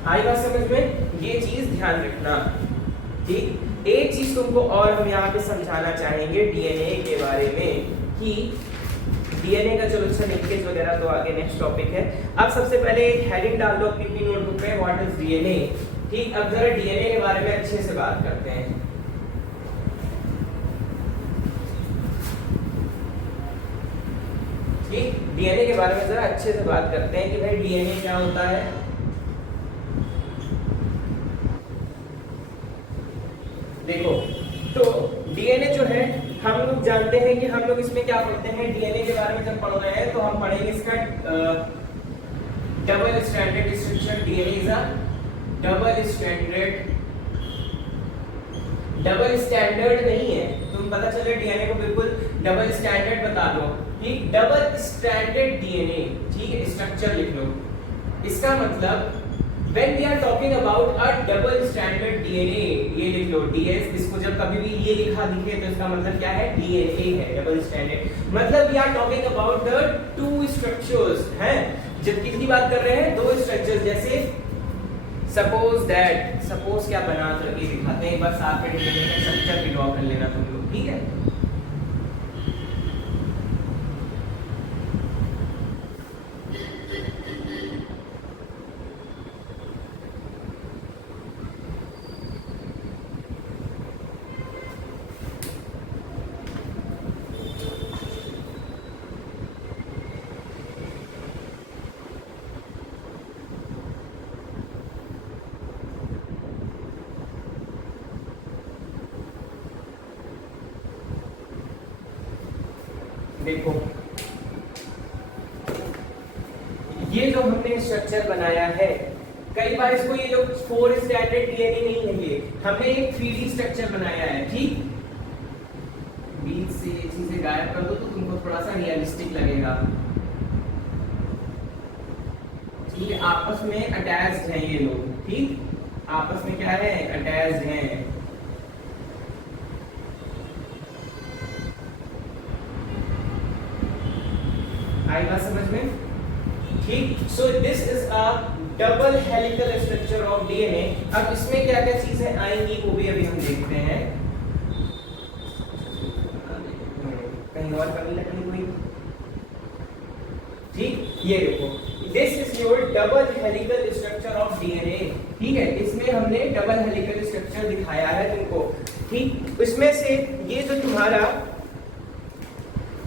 आई बात समझ में? ये चीज ध्यान रखना, ठीक? एक चीज तुमको और हम यहाँ पे समझाना चाहेंगे डीएनए के बारे में, कि डीएनए का चलो अच्छा लिंकेज वगैरह तो आगे नेक्स्ट टॉपिक है। अब सबसे पहले एक हेडिंग डाल दो अपनी नोटबुक में, व्हाट इज डीएनए, ठीक? अब जरा डीएनए के बारे में अच्छे से बात करते हैं। ठीक, डीएनए के बारे में जरा अच्छे से बात करते हैं कि भाई डीएनए क्या होता है। देखो, तो डीएनए जो है हम लोग जानते हैं कि हम लोग इसमें क्या पढ़ते हैं, डीएनए के बारे में जब पढ़ रहे हैं तो हम पढ़ेंगे इसका double stranded structure. DNA is a double standard नहीं है, तुम पता चले डीएनए को बिल्कुल डबल स्टैंडर्ड बता दो कि डबल स्टैंडर्ड डीएनए, ठीक है, स्ट्रक्चर लिख लो। इसका मतलब when we are talking about a double standard DNA, ये लिख लो DS, इसको जब कभी भी ये लिखा दिखे तो इसका मतलब क्या है, DNA है, डबल स्टैंडर्ड। मतलब we are talking about the two structures, हैं, जब किसकी बात कर रहे हैं, दो स्ट्रक्चर्स। जैसे सपोज दैट, सपोज क्या बना करके दिखाते हैं, एक बार साथ में स्ट्रक्चर भी ड्रॉ कर लेना तुम लोग, ठीक है। देखो, ये जो हमने स्ट्रक्चर बनाया है, कई बार इसको ये लोग 4 स्टैंडर्ड डीएनए नहीं है, ये हमने एक 3D स्ट्रक्चर बनाया है, ठीक। बीच से ये चीजें गायब कर दो तो तुमको थोड़ा सा रियलिस्टिक लगेगा, ठीक है। आपस में अटैच्ड हैं ये लोग, ठीक, आपस में क्या है, अटैच्ड हैं। आई बात समझ में, ठीक। सो this is a double helical structure of DNA. अब इसमें क्या क्या चीजें आएंगी वो भी अभी हम देखते हैं। कहीं और कमी लगनी कोई, ठीक। ये देखो, this is your double helical structure of DNA, ठीक है। इसमें हमने डबल हेलिकल स्ट्रक्चर दिखाया है तुमको, ठीक। इसमें से ये जो तुम्हारा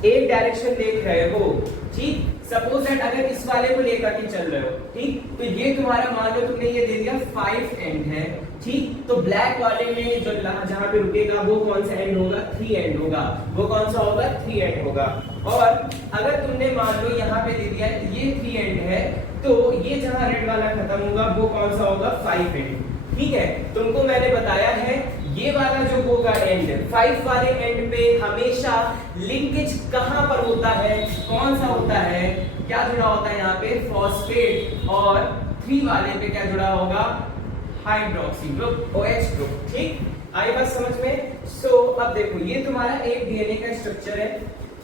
एक डायरेक्शन देख रहे हो, ठीक। सपोज दैट अगर इस वाले को लेकर के चल रहे हो, ठीक, तो ये तुम्हारा मान लो तुमने ये दे दिया 5 एंड है, ठीक। तो ब्लैक वाले में जो जहां पे रुकेगा वो कौन सा एंड होगा, 3 एंड होगा। वो कौन सा होगा, 3 एंड होगा। और अगर तुमने मान लो यहाँ पे दे दिया ये 3 एंड है, तो ये जहां रेड वाला खत्म होगा वो कौन सा होगा, 5 एंड, ठीक है। तुमको मैंने बताया है ये वाला जो होगा एंड, 5 वाले एंड पे हमेशा लिंकेज कहां पर होता है, कौन सा होता है, क्या जुड़ा होता है यहाँ पे, फॉस्फेट। और 3 वाले पे क्या जुड़ा होगा, हाइड्रोक्सी ग्रुप, OH ग्रुप, ठीक। आई बात समझ में। सो अब देखो, ये तुम्हारा एक डीएनए का स्ट्रक्चर है,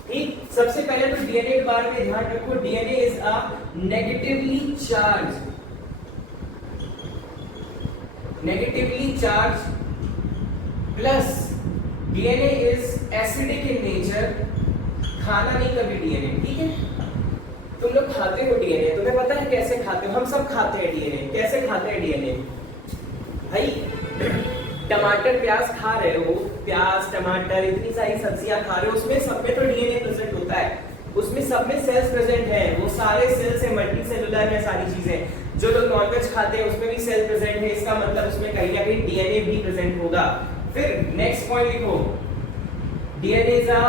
ठीक। सबसे पहले तो डीएनए के बारे में ध्यान रखो, DNA is a negatively charge plus DNA is acidic in nature. खाना नहीं कभी डीएनए, ठीक है। तुम लोग खाते हो डीएनए, तुम्हें पता है कैसे खाते हो, हम सब खाते हैं डीएनए। कैसे खाते हैं डीएनए भाई, टमाटर प्याज खा रहे हो, प्याज टमाटर इतनी सारी सब्जियां खा रहे हो, उसमें सब में तो डीएनए प्रेजेंट होता है, उसमें सब में सेल्स प्रेजेंट है, वो सारे सेल्स है, मल्टी सेलुलर है सारी चीजें। जो लोग नॉनवेज खाते हैं उसमें भी सेल प्रेजेंट है, इसका मतलब उसमें कहीं ना कहीं डीएनए भी प्रेजेंट होगा। फिर नेक्स्ट पॉइंट लिखो, DNA is a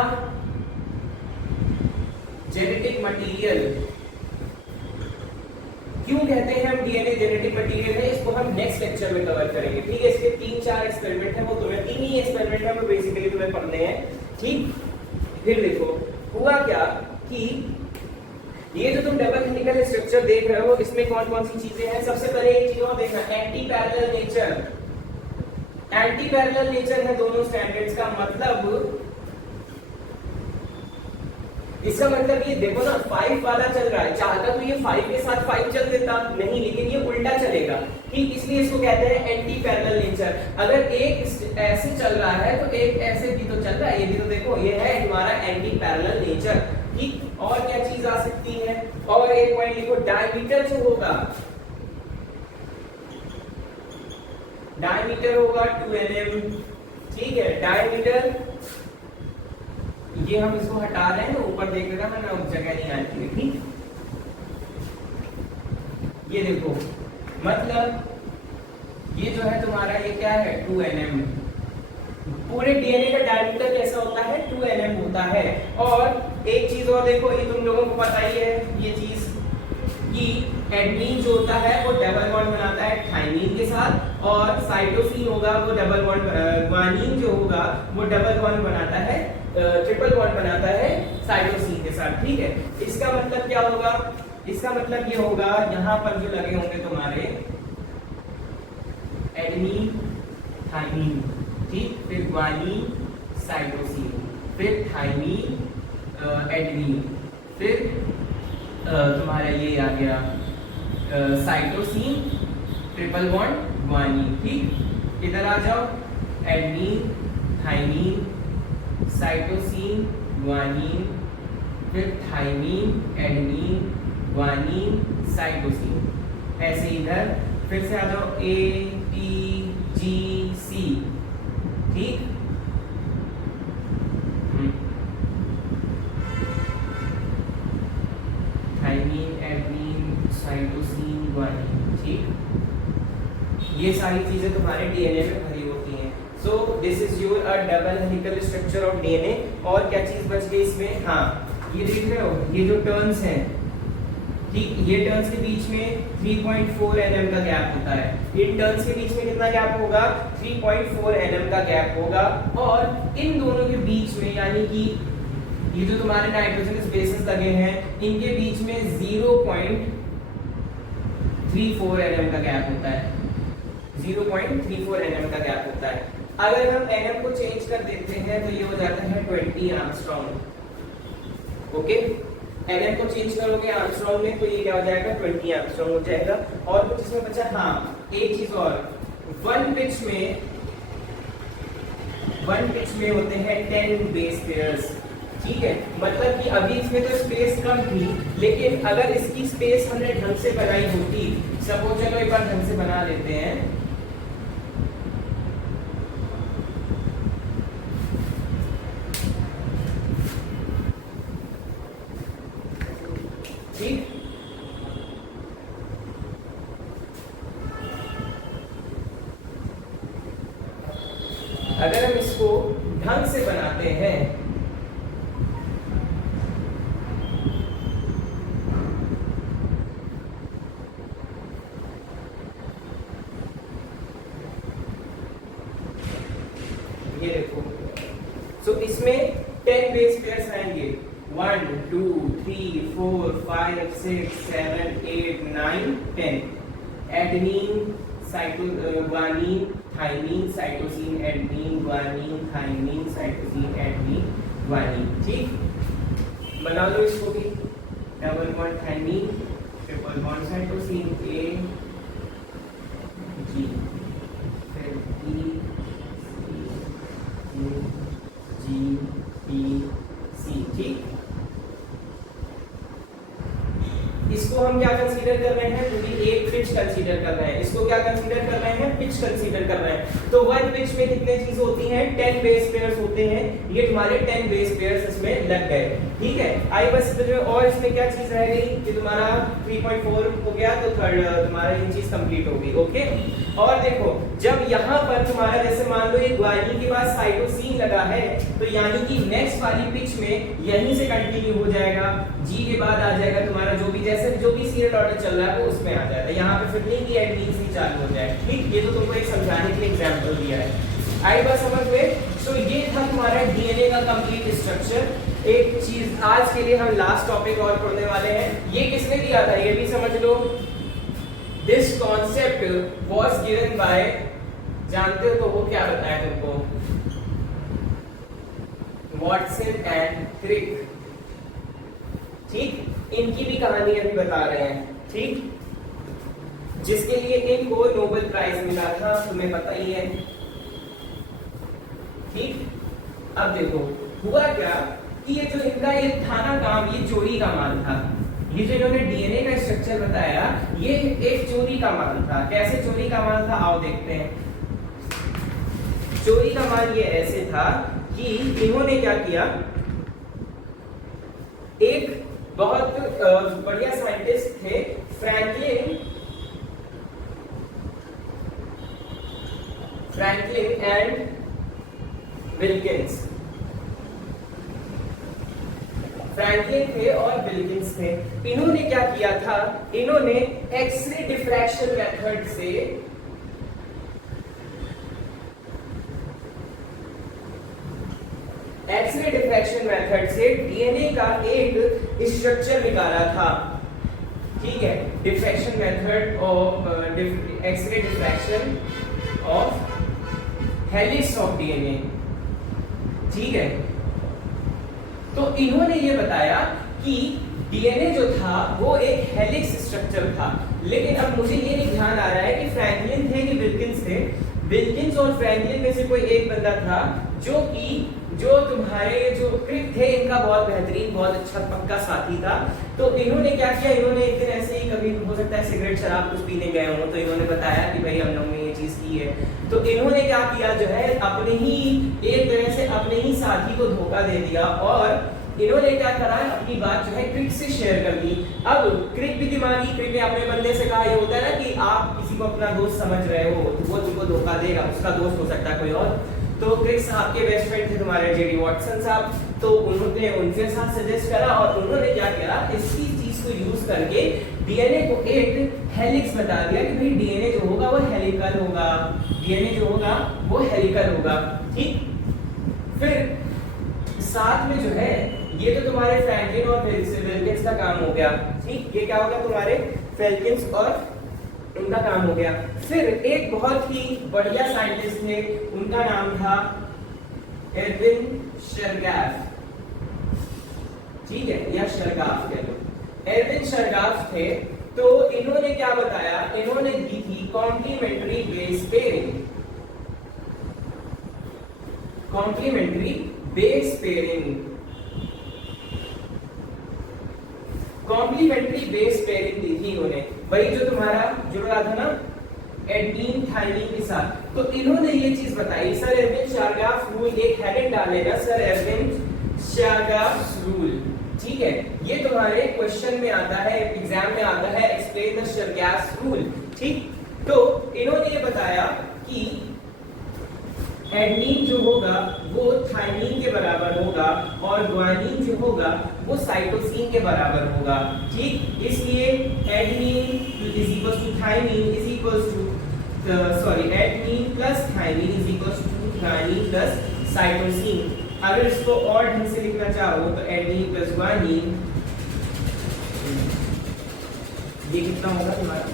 genetic material. क्यों कहते हैं हम डीएनए जेनेटिक मटेरियल है, इसको हम नेक्स्ट लेक्चर में कवर करेंगे, ठीक है। इसके 3-4 एक्सपेरिमेंट है, वो तुम्हें 3 ही एक्सपेरिमेंट है वो बेसिकली तुम्हें पढ़ने हैं, ठीक। फिर देखो हुआ क्या कि ये जो तुम डबल हेलिकल स्ट्रक्चर देख रहे हो, इसमें कौन कौन सी चीजें हैं। सबसे पहले एक चीज और देखना, anti parallel nature. Anti parallel nature है दोनों स्टैंडर्ड्स का, मतलब इसका मतलब ये देखो ना, 5 वाला चल रहा है, चाहता तो ये 5 के साथ 5 चल देता, नहीं, लेकिन ये उल्टा चलेगा, ठीक। इसलिए इसको कहते हैं एंटी पैरेलल नेचर। अगर एक ऐसे चल रहा है तो एक ऐसे भी तो चल रहा है, ये भी तो देखो, ये है तुम्हारा एंटी पैरेलल नेचर, ठीक। और क्या चीज आ सकती है, और एक पॉइंट लिखो, डायमीटर जो होगा, डायमीटर होगा 2 mm, ठीक है। डायमीटर ये हम इसको हटा रहे हैं, ऊपर देख लेना वरना उस जगह नहीं आती है, ठीक। ये देखो मतलब ये जो है तुम्हारा ये क्या है 2nm। पूरे डीएनए का डायमीटर कैसा होता है 2nm होता है। और एक चीज और देखो, ये तुम लोगों को पता ही है ये चीज कि एडमीन जो होता है वो डबल बॉन्ड बनाता है थाइमीन के साथ, और साइटोसिन होगा वो डबल बॉन्ड, ग्वानिन जो होगा वो डबल बॉन्ड बनाता है, ट्रिपल बॉन्ड बनाता है साइटोसिन के साथ, ठीक है। इसका मतलब क्या होगा, इसका मतलब ये होगा यहाँ पर जो लगे होंगे तुम्हारे एडमीन थाइमीन, ठीक, फिर ग्वानिन साइटोसिन, फिर थाइमीन एडमीन, फिर तुम्हारा ये आ गया साइटोसिन ट्रिपल बॉन्ड ग्वानिन, ठीक। इधर आ जाओ, एडमीन थाइमीन साइटोसिन ग्वानिन, फिर थाइमीन एडमीन ग्वानिन साइटोसिन, ऐसे इधर फिर से आ जाओ ATGC, ठीक। थाइमीन एडमीन साइटोसिन ग्वानिन, ठीक। ये सारी चीजें तुम्हारे डीएनए में भरी होती हैं। सो this is your a double helical structure of DNA. और क्या चीज बच गई इसमें, हाँ ये देख रहे हो, ये जो टर्न्स हैं, ठीक, ये टर्न्स के बीच में 3.4 nm का गैप होता है। इन टर्न्स के बीच में कितना गैप होगा 3.4 nm का गैप होगा। और इन दोनों के बीच में यानी कि ये जो तुम्हारे नाइट्रोजन स्पेसेस लगे हैं इनके बीच में 0.34 nm का गैप होता है, 0.34 nm का गैप होता है। अगर हम nm को चेंज कर देते हैं तो ये हो जाता है 20 एंगस्ट्रॉम, ओके। nm को चेंज करोगे एंगस्ट्रॉम में तो ये क्या हो जाएगा 20 एंगस्ट्रॉम हो जाएगा। और कुछ इसमें बचा, हाँ एक चीज और, वन पिच में होते हैं 10 बेस पेयर्स, ठीक है। मतलब कि अभी इसमें तो स्पेस कम थी, लेकिन अगर इसकी स्पेस हमने ढंग से बनाई होती, सपोज चलो एक बार ढंग से बना लेते हैं, ठीक। अगर हम इसको ढंग से बनाते हैं ये देखो, सो इसमें 10 बेस पेयर्स आएंगे, 1 2 3 4 5 6 7 8 9 10। Adenine guanine thymine cytosine adenine guanine thymine cytosine adenine guanine, ठीक। बना लो इसको भी, double bond thymine triple bond cytosine A G, फिर E G P C, ठीक। इसको हम क्या कंसीडर कर रहे हैं, पूरी एक पिच कंसीडर कर रहे हैं। इसको क्या कंसीडर कर रहे हैं, पिच कंसीडर कर रहे हैं। तो वन पिच में कितने चीज होती हैं 10 बेस पेयर्स होते हैं। ये तुम्हारे 10 बेस पेयर्स इसमें लग गए, ठीक है। आई बस जो और इसमें क्या चीज रह गई कि तुम्हारा 3.4 हो गया तो थर्ड तुम्हारा ये चीज कंप्लीट हो गई, ओके। और देखो जब यहाँ पर तुम्हारा जैसे मान लो ये ग्वानिन के बाद साइटोसिन लगा है तो यानी कि नेक्स्ट वाली पिच में यहीं से कंटिन्यू हो जाएगा, जी के बाद आ जाएगा तुम्हारा जो भी जैसे जो भी सीरियल ऑर्डर चल रहा है वो उसमें आ जाएगा। यहाँ पे फिर नहीं कि एडमीन से चालू हो जाए, ठीक। ये तो तुमको एक समझाने के लिए एग्जांपल दिया है, आई बात समझ में। सो ये था तुम्हारा डीएनए का कंप्लीट स्ट्रक्चर। एक चीज आज के लिए हम लास्ट टॉपिक और पढ़ने वाले हैं, ये किसने दिया था ये भी समझ लो। This concept was given by, जानते हो तो वो क्या बताया तुमको, वॉटसन एंड क्रिक, ठीक। इनकी भी कहानी अभी बता रहे हैं, ठीक, जिसके लिए इनको नोबेल प्राइज मिला था, तुम्हें पता ही है, ठीक। अब देखो हुआ क्या कि ये जो इनका ये था ना काम, ये चोरी का माल था। ये जो इन्होंने डीएनए का स्ट्रक्चर बताया ये एक चोरी का माल था। कैसे चोरी का माल था आओ देखते हैं। चोरी का माल ये ऐसे था कि इन्होंने क्या किया, एक बहुत बढ़िया साइंटिस्ट थे फ्रैंकलिन एंड विल्किंस। फ्रैंकलिन थे और विल्किंस थे। इन्होंने क्या किया था, इन्होंने एक्सरे डिफ्रैक्शन मेथड से डीएनए का एक स्ट्रक्चर निकाला था। ठीक है, diffraction method of X ray diffraction of helix of DNA. ठीक है, तो इन्होंने ये बताया कि डीएनए जो था वो एक हेलिक्स स्ट्रक्चर था। लेकिन अब मुझे ये नहीं ध्यान आ रहा है कि फ्रैंकलिन थे कि विल्किंस थे। विल्किंस और फ्रैंकलिन में से कोई एक बंदा था जो तुम्हारे जो क्रिक थे इनका बहुत बेहतरीन, बहुत अच्छा पक्का साथी था। तो इन्होंने क्या किया, इन्होंने एक दिन ऐसे ही, कभी हो सकता है सिगरेट शराब कुछ पीने गए हों, तो इन्होंने बताया कि भाई हम लोग ने ये चीज की है। तो इन्होंने क्या किया, जो है अपने ही एक तरह से अपने ही साथी को धोखा दे दिया और इन्होंने क्या करा, अपनी बात जो है क्रिक से शेयर कर दी। अब क्रिक भी दिमागी, क्रिक ने अपने बंदे से कहा, ये होता है ना कि आप किसी को अपना दोस्त समझ रहे हो तो वो तुमको धोखा देगा, उसका दोस्त हो सकता है कोई और। तो क्रिक साहब के बेस्ट फ्रेंड थे तुम्हारे जेडी वॉटसन साहब, तो उन्होंने उनके साथ सजेस्ट करा और उन्होंने क्या करा, इसी चीज को यूज करके डीएनए को एक हेलिक्स बता दिया कि भाई डीएनए जो होगा वो हेलिकल होगा, डीएनए जो होगा वो हेलिकल होगा। ठीक, फिर साथ में जो है ये तो तुम्हारे फ्रैंकलिन और विल्किंस का काम हो गया। ठीक, ये क्या होगा, तुम्हारे विल्किंस और उनका काम हो गया। फिर एक बहुत ही बढ़िया साइंटिस्ट थे, उनका नाम था एडविन शरगाफ। ठीक है, या शरगाफ कह लो, एडविन शरगाफ थे। तो इन्होंने क्या बताया, इन्होंने दी थी complementary base pairing. Complementary base pairing, complementary base pairing दी थी इन्होंने, वही जो तुम्हारा जुड़ रहा था ना एडेनिन थाइमिन के साथ। तो इन्होंने ये चीज बताई, सर एडविन शारगाफ रूल, एक हेडिंग डालेगा सर एडविन शारगाफ रूल। ठीक है, ये तुम्हारे क्वेश्चन में आता है, एग्जाम में आता है, एक्सप्लेन द शारगाफ रूल। ठीक, तो इन्होंने ये बताया कि एडेनिन जो होगा वो थाइमिन के बराबर होगा और ग्वानिन जो होगा वो साइटोसिन के बराबर होगा। ठीक, इसलिए adenine is equals to thymine is equals to adenine plus thymine is equals to guanine plus cytosine. अगर इसको और ढंग से लिखना चाहो तो एडेनिन प्लस ग्वानिन, ये कितना होगा तुम्हारा,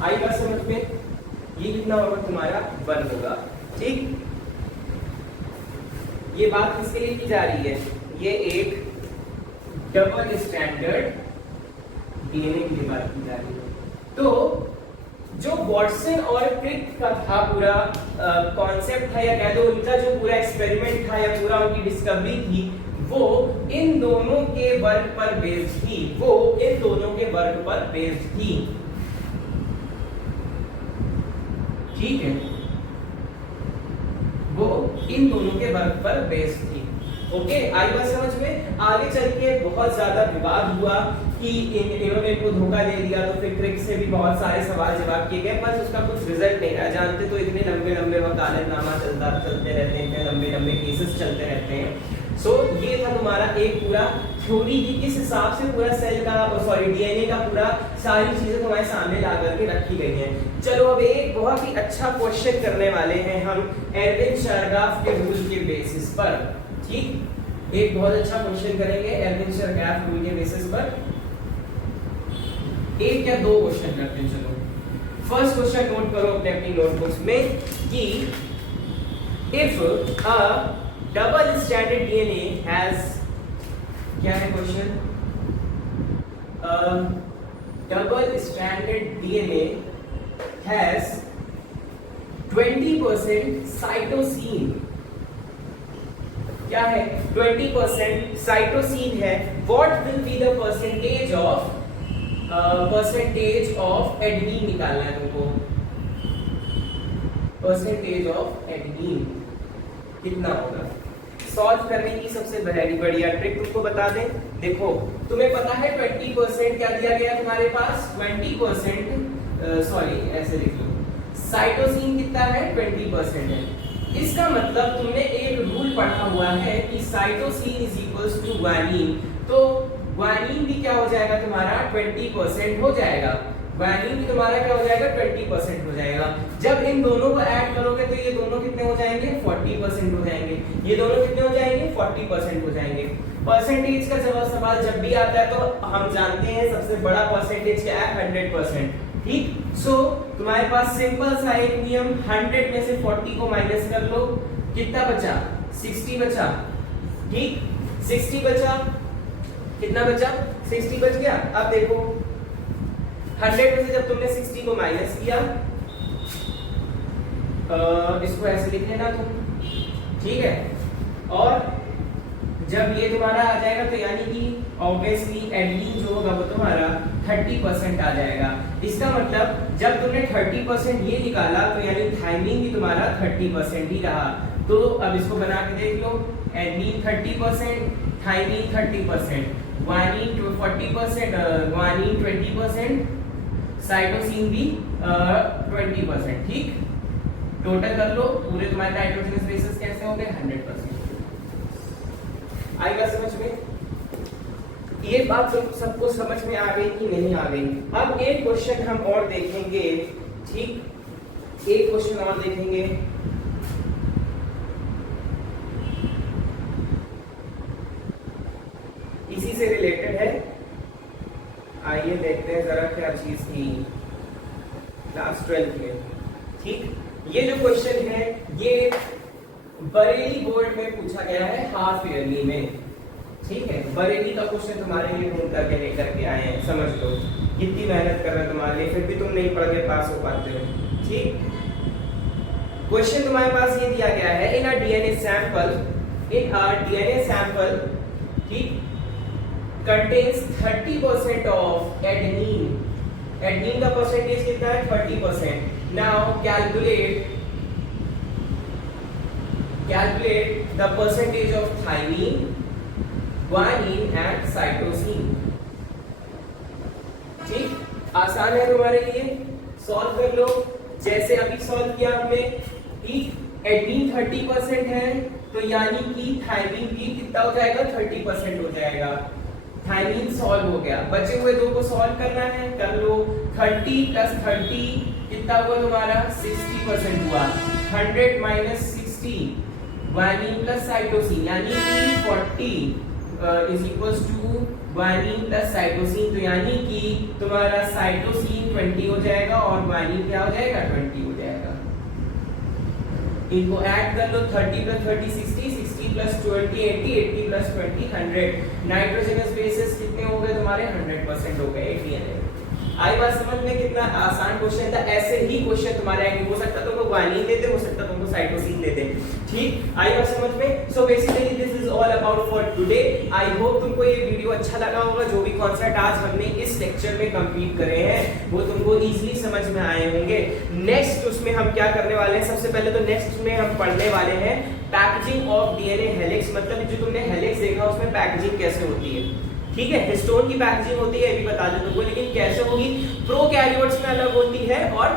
आई बात समझ में, ये कितना होगा तुम्हारा 1 होगा। ठीक, ये बात किसके लिए की जा रही है, ये एक डबल स्टैंडर्ड डीएनए के लिए बात की जा रही है। तो जो वॉटसन और क्रिक का था पूरा कॉन्सेप्ट था, या कह दो उनका जो पूरा एक्सपेरिमेंट था या पूरा उनकी डिस्कवरी थी, वो इन दोनों के वर्क पर बेस्ड थी, वो इन दोनों के वर्क पर बेस्ड थी। ठीक है, वो इन दोनों के वर्क पर बेस्ड थी। ओके, आई बात समझ में। आगे चल के बहुत ज्यादा विवाद हुआ कि इन्होंने इनको धोखा दे दिया, तो फिर क्रिक से भी बहुत सारे सवाल जवाब किए गए, बस उसका कुछ रिजल्ट नहीं रहा। जानते तो इतने लंबे लंबे वकालतनामा चलते रहते हैं, लंबे लंबे केसेस चलते रहते हैं। सो ये था तुम्हारा एक पूरा थ्योरी कि किस हिसाब से पूरा सेल का डीएनए का पूरा सारी चीजें तुम्हारे सामने ला करके रखी गई हैं। चलो अब एक बहुत ही अच्छा क्वेश्चन करने वाले हैं हम एडविन शारगाफ के रूल के बेसिस पर। ठीक, एक बहुत अच्छा क्वेश्चन करेंगे एडविन शारगाफ रूल के बेसिस पर। एक या दो क्वेश्चन करते हैं। चलो फर्स्ट क्वेश्चन नोट करो अपने अपनी नोटबुक्स में कि if a double standard DNA has, क्या है question, double standard DNA has 20% cytosine, क्या है 20% साइटोसिन है, what will be the percentage of adenine निकालना है तुमको, परसेंटेज ऑफ एडेनिन कितना होगा। सॉल्व करने की सबसे बढ़िया ट्रिक तुमको बता दें। देखो तुम्हें पता है 20% क्या दिया गया तुम्हारे पास, 20% सॉरी ऐसे लिख लो, साइटोसिन कितना है 20% है। इसका मतलब तुमने एक रूल पढ़ा हुआ है कि cytosine is equals to guanine, तो ग्वानिन भी क्या हो जाएगा तुम्हारा 20% हो जाएगा, ग्वानिन भी तुम्हारा क्या हो जाएगा 20% हो जाएगा। जब इन दोनों को ऐड करोगे तो ये दोनों कितने हो जाएंगे 40% हो जाएंगे, ये दोनों कितने हो जाएंगे 40% हो जाएंगे। परसेंटेज का सवाल जब भी आता है तो हम जानते हैं सबसे बड़ा परसेंटेज क्या है 100%, ठीक। सो तुम्हारे पास सिंपल सा एक नियम, 100 में से 40 को माइनस कर लो, कितना बचा 60 बचा, ठीक 60 बचा, कितना बचा 60 बच गया। अब देखो 100 में से जब तुमने 60 को माइनस किया, इसको ऐसे लिख लेना तुम, ठीक है। और जब ये तुम्हारा आ जाएगा तो यानी कि ऑब्वियसली एडेनिन जो होगा वो तुम्हारा 30% आ जाएगा। इसका मतलब जब तुमने 30% ये निकाला तो यानी थाइमिन भी तुम्हारा 30% ही रहा। तो अब इसको बना के देख लो, adenine 30%, thymine 30%, guanine 40%, guanine 20%, cytosine भी 20%, ठीक। टोटल कर लो, पूरे तुम्हारे नाइट्रोजनस बेसिस कैसे हो गए 100%। आएगा समझ में? ये बात सबको समझ में आ गई कि नहीं आ गई? अब एक क्वेश्चन हम और देखेंगे, ठीक, एक क्वेश्चन और देखेंगे। इसी से रिलेटेड है, आइए देखते हैं जरा क्या चीज थी क्लास 12 में, ठीक। ये जो क्वेश्चन है ये बरेली बोर्ड में पूछा गया है हाफ ईयरली में, ठीक है। बरेली का क्वेश्चन तुम्हारे लिए ढूंढ करके लेकर के आए हैं, समझ लो कितनी मेहनत कर रहे हैं तुम्हारे लिए, फिर भी तुम नहीं पढ़ के पास हो पाते हो, ठीक। क्वेश्चन तुम्हारे पास ये दिया गया है, इन अ डीएनए सैंपल, ठीक, contains 30% of adenine, adenine का परसेंटेज कितना है 30%। now calculate the percentage of thymine, guanine and cytosine, ठीक। आसान है तुम्हारे लिए, सॉल्व कर लो जैसे अभी सॉल्व किया हमने, ठीक। एडेनिन 30% है तो यानी कि थाइमिन भी कितना हो जाएगा 30% हो जाएगा। थाइमिन सॉल्व हो गया, बचे हुए दो को सॉल्व करना है, कर लो। 30 प्लस 30 कितना हुआ तुम्हारा 60% हुआ, 100 माइनस 60 ग्वानिन प्लस साइटोसिन यानी कि 40 is equals to guanine plus cytosine, तो यानी कि तुम्हारा साइटोसिन 20 हो जाएगा और ग्वानिन क्या हो जाएगा 20 हो जाएगा। इनको ऐड कर लो, 30 plus 30 60, 60 plus 20 80, 80 plus 20 100। Nitrogenous bases कितने हो गए तुम्हारे 100% हो गए डीएनए। आई बात समझ में? कितना आसान क्वेश्चन था। ऐसे ही क्वेश्चन तुम्हारे आएंगे, हो सकता तुमको ग्वानिन देते, हो सकता तुमको साइटोसिन देते, ठीक। आई बात समझ में? So basically this is all about for today. I hope तुमको ये वीडियो अच्छा लगा होगा। जो भी कॉन्सेप्ट आज हमने इस लेक्चर में कंप्लीट करे हैं वो तुमको इजीली समझ में आए होंगे। नेक्स्ट उसमें हम क्या करने वाले हैं, सबसे पहले तो नेक्स्ट में हम पढ़ने वाले हैं पैकेजिंग ऑफ डीएनए हेलिक्स, मतलब जो तुमने हेलिक्स देखा उसमें पैकेजिंग कैसे होती है, ठीक है। हिस्टोन की पैकेजिंग होती है, ये भी बता दें तुमको, लेकिन कैसे होगी, प्रोकैरियोट्स में अलग होती है और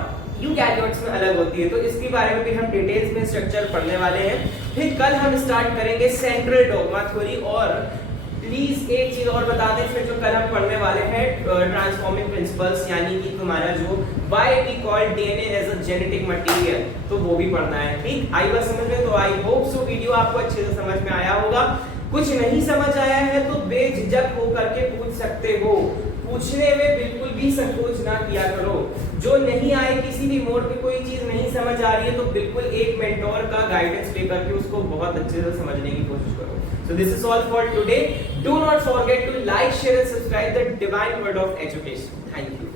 यूकैरियोट्स में अलग होती है। तो इसके बारे में भी हम डिटेल्स में स्ट्रक्चर पढ़ने वाले हैं। फिर कल हम स्टार्ट करेंगे सेंट्रल डोग्मा थ्योरी, और प्लीज एक चीज और बता दें फिर जो कल हम पढ़ने वाले हैं ट्रांसफॉर्मिंग प्रिंसिपल्स, यानी कि तुम्हारा जो why we call DNA as a genetic material, तो वो भी पढ़ना है, ठीक। आई बात समझ में? तो आई होप सो वीडियो आपको अच्छे से समझ में आया होगा। कुछ नहीं समझ आया है तो बेझिझक हो करके पूछ सकते हो, पूछने में बिल्कुल भी संकोच ना किया करो। जो नहीं आए, किसी भी मोड पे कोई चीज नहीं समझ आ रही है तो बिल्कुल एक मेंटोर का गाइडेंस लेकर के उसको बहुत अच्छे से समझने की कोशिश करो। So this is all for today. Do not forget to like, share and subscribe the Divine Word of Education. Thank you.